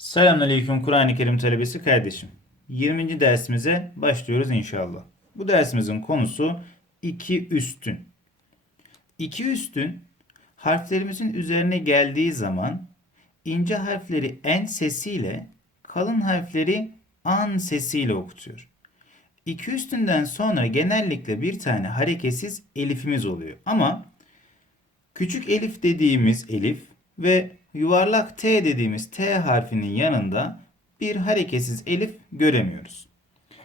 Selamünaleyküm Kur'an-ı Kerim talebesi kardeşim. 20. dersimize başlıyoruz inşallah. Bu dersimizin konusu iki üstün. İki üstün harflerimizin üzerine geldiği zaman ince harfleri en sesiyle, kalın harfleri an sesiyle okutuyor. İki üstünden sonra genellikle bir tane hareketsiz elifimiz oluyor. Ama Küçük elif dediğimiz elif ve yuvarlak T dediğimiz T harfinin yanında bir hareketsiz elif göremiyoruz.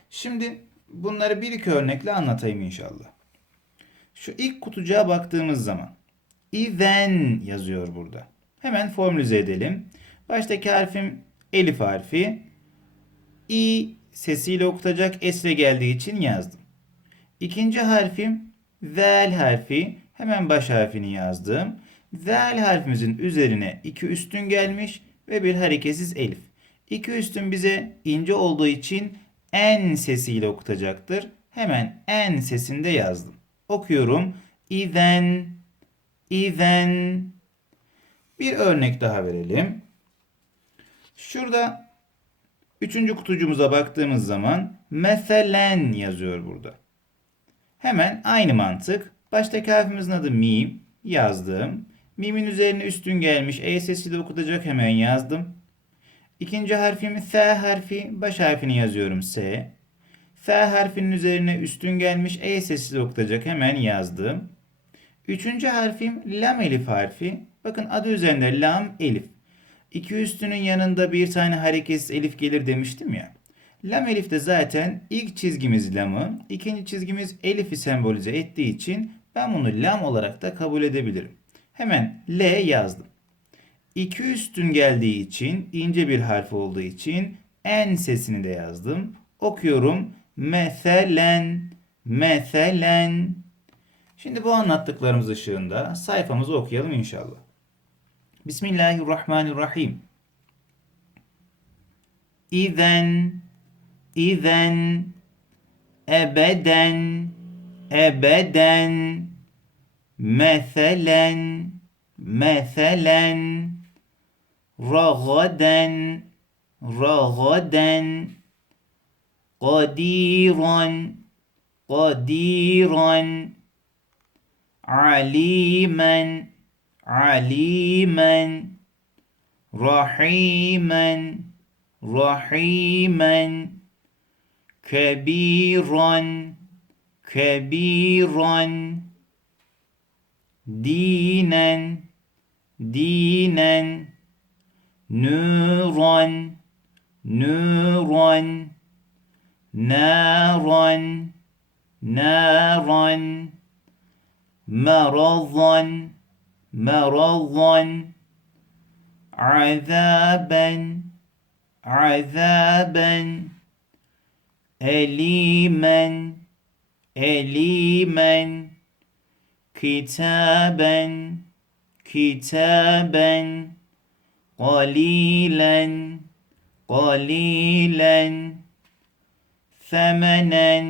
Şimdi bunları bir iki örnekle anlatayım inşallah. Şu ilk kutucuğa baktığımız zaman even yazıyor burada. Hemen formülize edelim. Baştaki harfim elif harfi. i sesiyle okutacak esre geldiği için yazdım. İkinci harfim vel harfi. Hemen baş harfini yazdım. Vel harfimizin üzerine iki üstün gelmiş ve bir hareketsiz elif. İki üstün bize ince olduğu için en sesiyle okutacaktır. Hemen en sesinde yazdım. Okuyorum. Even, even. Bir örnek daha verelim. Şurada üçüncü kutucuğumuza baktığımız zaman meselen yazıyor burada. Hemen aynı mantık. Baştaki harfimizin adı mim. Yazdım. Mimin üzerine üstün gelmiş. E sesiyle okutacak hemen yazdım. İkinci harfim S harfi. Baş harfini yazıyorum S. S harfinin üzerine üstün gelmiş. E sesiyle okutacak hemen yazdım. Üçüncü harfim lam elif harfi. Bakın adı üzerinde lam elif. İki üstünün yanında bir tane hareketsiz elif gelir demiştim ya. Lam elif de zaten ilk çizgimiz lamı, ikinci çizgimiz elifi sembolize ettiği için ben bunu lam olarak da kabul edebilirim. Hemen L yazdım. İki üstün geldiği için, ince bir harf olduğu için en sesini de yazdım. Okuyorum. Meselen, meselen. Şimdi bu anlattıklarımız ışığında sayfamızı okuyalım inşallah. Bismillahirrahmanirrahim. İzen, izen, ebeden, ebeden, Meselen, meselen, ragaden, ragaden, kadiran, kadiran, alimen, alimen, rahimen, rahimen, kebiran, kebiran, دينا دينا نورا نورا نارا نارا مرضا مرضا عذابا عذابا أليما أليما kitaben kitaben qalilan qalilan femenen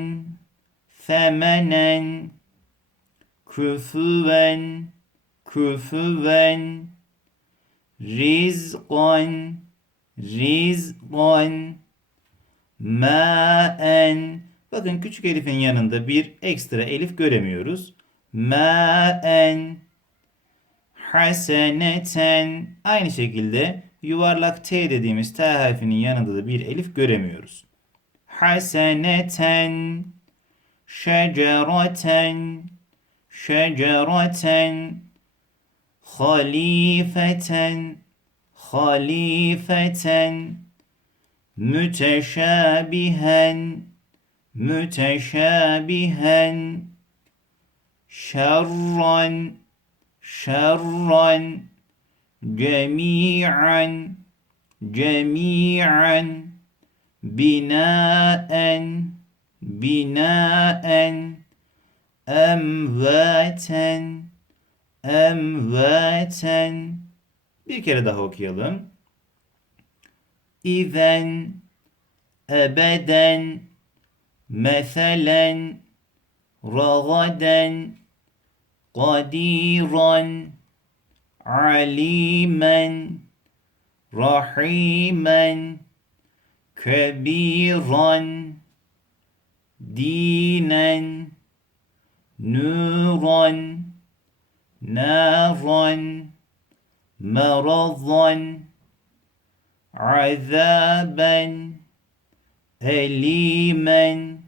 femenen küfüven küfüven rizqan rizqan maen Bakın küçük elifin yanında bir ekstra elif göremiyoruz. Maen haseneten. Aynı şekilde yuvarlak T dediğimiz T harfinin yanında da bir elif göremiyoruz. Haseneten şecereten şecereten. Halifeten halifeten. Müteşabihen müteşabihen şerran şerran cemi'an cemi'an binaen binaen emvaten emvaten bir kere daha okuyalım. İzen ebeden meselen ragaden قديرا عليما رحيما كبيرا دينا نورا نارا مرضا عذابا أليما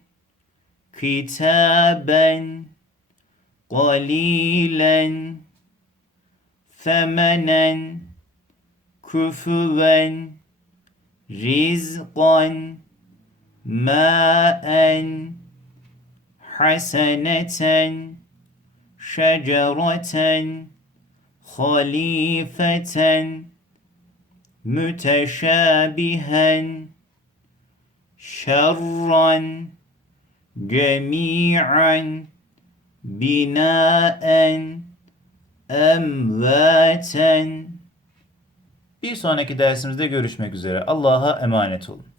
كتابا. قليلا ثمنا كفوا رزقا ماء حسنة شجرة خليفة متشابها شرا جميعا binaen emvaten bir sonraki dersimizde görüşmek üzere. Allah'a emanet olun.